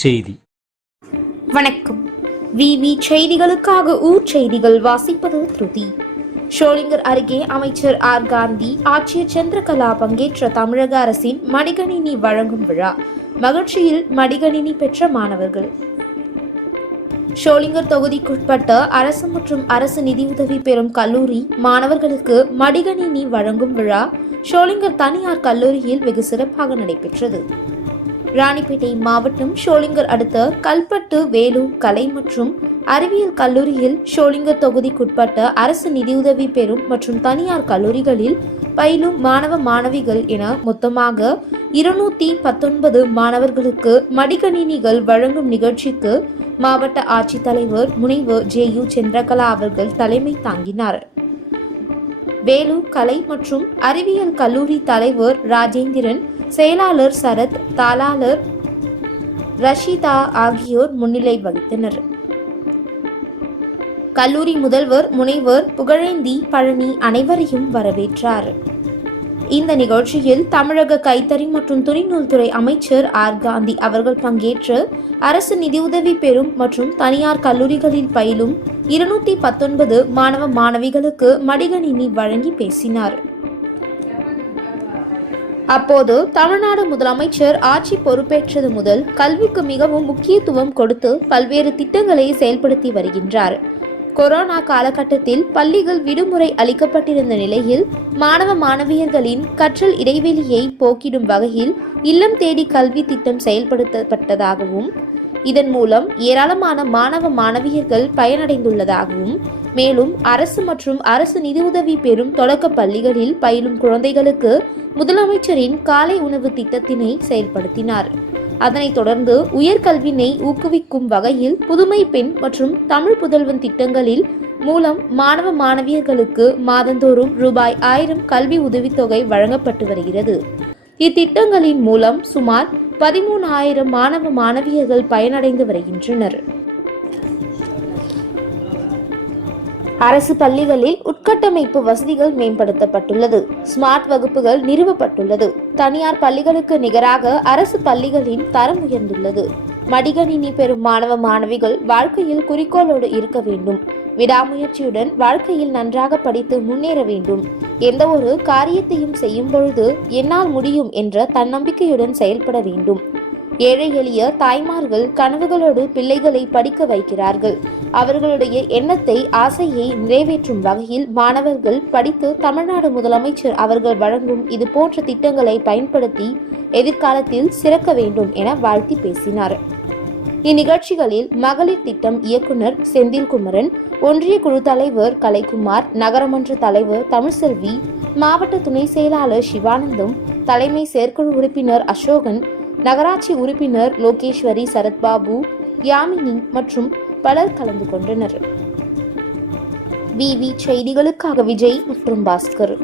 செய்தி. வணக்கம். விவி செய்திகளுக்காக ஊர் செய்திகள் வாசிப்பது திருதி ஷோலிங்கர் அருகே அமைச்சர் ஆர். காந்தி ஆட்சியர் சந்திரகலா பங்கேற்ற தமிழக அரசின் மடிகணினி வழங்கும் விழா. மகிழ்ச்சியில் மடிகணினி பெற்ற மாணவர்கள். ஷோலிங்கர் தொகுதிக்குட்பட்ட அரசு மற்றும் அரசு நிதியுதவி பெறும் கல்லூரி மாணவர்களுக்கு மடிகணினி வழங்கும் விழா. ஷோலிங்கர் தனியார் கல்லூரியில் வெகு சிறப்பாக நடைபெற்றது. ராணிப்பேட்டை மாவட்டம் ஷோலிங்கர் அடுத்த கல்பட்டு வேலூர் கலை மற்றும் அறிவியல் கல்லூரியில் ஷோலிங்கர் தொகுதிக்குட்பட்ட அரசு நிதியுதவி பெறும் மற்றும் தனியார் கல்லூரிகளில் பயிலும் மாணவ மாணவிகள் என மொத்தமாக இருநூத்தி பத்தொன்பது மாணவர்களுக்கு மடிகணினிகள் வழங்கும் நிகழ்ச்சிக்கு மாவட்ட ஆட்சித்தலைவர் முனைவர் ஜே யு சந்திரகலா அவர்கள் தலைமை தாங்கினார். வேலூர் கலை மற்றும் அறிவியல் கல்லூரி தலைவர் ராஜேந்திரன் செயலாளர் சரத் தாளாளர் ரஷிதா ஆகியோர் முன்னிலை வகித்தனர். கல்லூரி முதல்வர் முனைவர் புகழேந்தி பழனி அனைவரையும் வரவேற்றார். இந்த நிகழ்ச்சியில் தமிழக கைத்தறி மற்றும் துணிநூல்துறை அமைச்சர் ஆர். காந்தி அவர்கள் பங்கேற்று அரசு நிதியுதவி பெறும் மற்றும் தனியார் கல்லூரிகளில் பயிலும் இருநூற்றி பத்தொன்பது மாணவ மாணவிகளுக்கு மடிகணினி வழங்கி பேசினார். அப்போது தமிழ்நாடு முதலமைச்சர் ஆட்சி பொறுப்பேற்றது முதல் கல்விக்கு மிகவும் முக்கியத்துவம் கொடுத்து பல்வேறு திட்டங்களை செயல்படுத்தி வருகின்றார். கொரோனா காலகட்டத்தில் பள்ளிகள் விடுமுறை அளிக்கப்பட்டிருந்த நிலையில் மாணவ மாணவியர்களின் கற்றல் இடைவெளியை போக்கிடும் வகையில் இல்லம் தேடி கல்வி திட்டம் செயல்படுத்தப்பட்டதாகவும் இதன் மூலம் ஏராளமான மாணவ மாணவியர்கள் பயனடைந்துள்ளதாகவும் மேலும் அரசு மற்றும் அரசு நிதியுதவி பெறும் தொடக்க பள்ளிகளில் பயிலும் குழந்தைகளுக்கு முதலமைச்சரின் காலை உணவு திட்டத்தினை செயல்படுத்தினார். அதனைத் தொடர்ந்து உயர்கல்வினை ஊக்குவிக்கும் வகையில் புதுமை பெண் மற்றும் தமிழ் புதல்வன் திட்டங்களில் மூலம் மாணவ மாணவியர்களுக்கு மாதந்தோறும் ரூபாய் ஆயிரம் கல்வி உதவித்தொகை வழங்கப்பட்டு வருகிறது. இத்திட்டங்களின் மூலம் சுமார் பதிமூணாயிரம் மாணவ மாணவியர்கள் பயனடைந்து வருகின்றனர். அரசு பள்ளிகளில் உட்கட்டமைப்பு வசதிகள் மேம்படுத்தப்பட்டுள்ளது. ஸ்மார்ட் வகுப்புகள் நிறுவப்பட்டுள்ளது. தனியார் பள்ளிகளுக்கு நிகராக அரசு பள்ளிகளின் தரம் உயர்ந்துள்ளது. மடிகணினி பெறும் மாணவ மாணவிகள் வாழ்க்கையில் குறிக்கோளோடு இருக்க வேண்டும். விடாமுயற்சியுடன் வாழ்க்கையில் நன்றாக படித்து முன்னேற வேண்டும். எந்த ஒரு காரியத்தையும் செய்யும் பொழுது என்னால் முடியும் என்ற தன்னம்பிக்கையுடன் செயல்பட வேண்டும். ஏழை எளிய தாய்மார்கள் கனவுகளோடு பிள்ளைகளை படிக்க வைக்கிறார்கள். அவர்களுடைய எண்ணத்தை ஆசையை நிறைவேற்றும் வகையில் மாணவர்கள் படித்து தமிழ்நாடு முதலமைச்சர் அவர்கள் வழங்கும் இது போன்ற திட்டங்களை பயன்படுத்தி எதிர்காலத்தில் சிறக்க வேண்டும் என வாழ்த்தி பேசினார். இந்நிகழ்ச்சிகளில் மகளிர் திட்டம் இயக்குனர் செந்தில்குமரன் ஒன்றிய குழு தலைவர் கலைக்குமார் நகரமன்ற தலைவர் தமிழ்செல்வி மாவட்ட துணை செயலாளர் சிவானந்தம் தலைமை செயற்குழு உறுப்பினர் அசோகன் நகராட்சி உறுப்பினர் லோகேஸ்வரி சரத்பாபு யாமினி மற்றும் பலர் கலந்து கொண்டனர். விவி செய்திகளுக்காக விஜய் மற்றும் பாஸ்கர்.